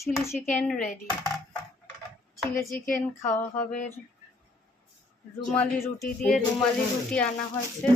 Chilli chicken ready. Chilli chicken খাওয়া হবে রুমালি রুটি দিয়ে। রুমালি রুটি আনা হয়েছে।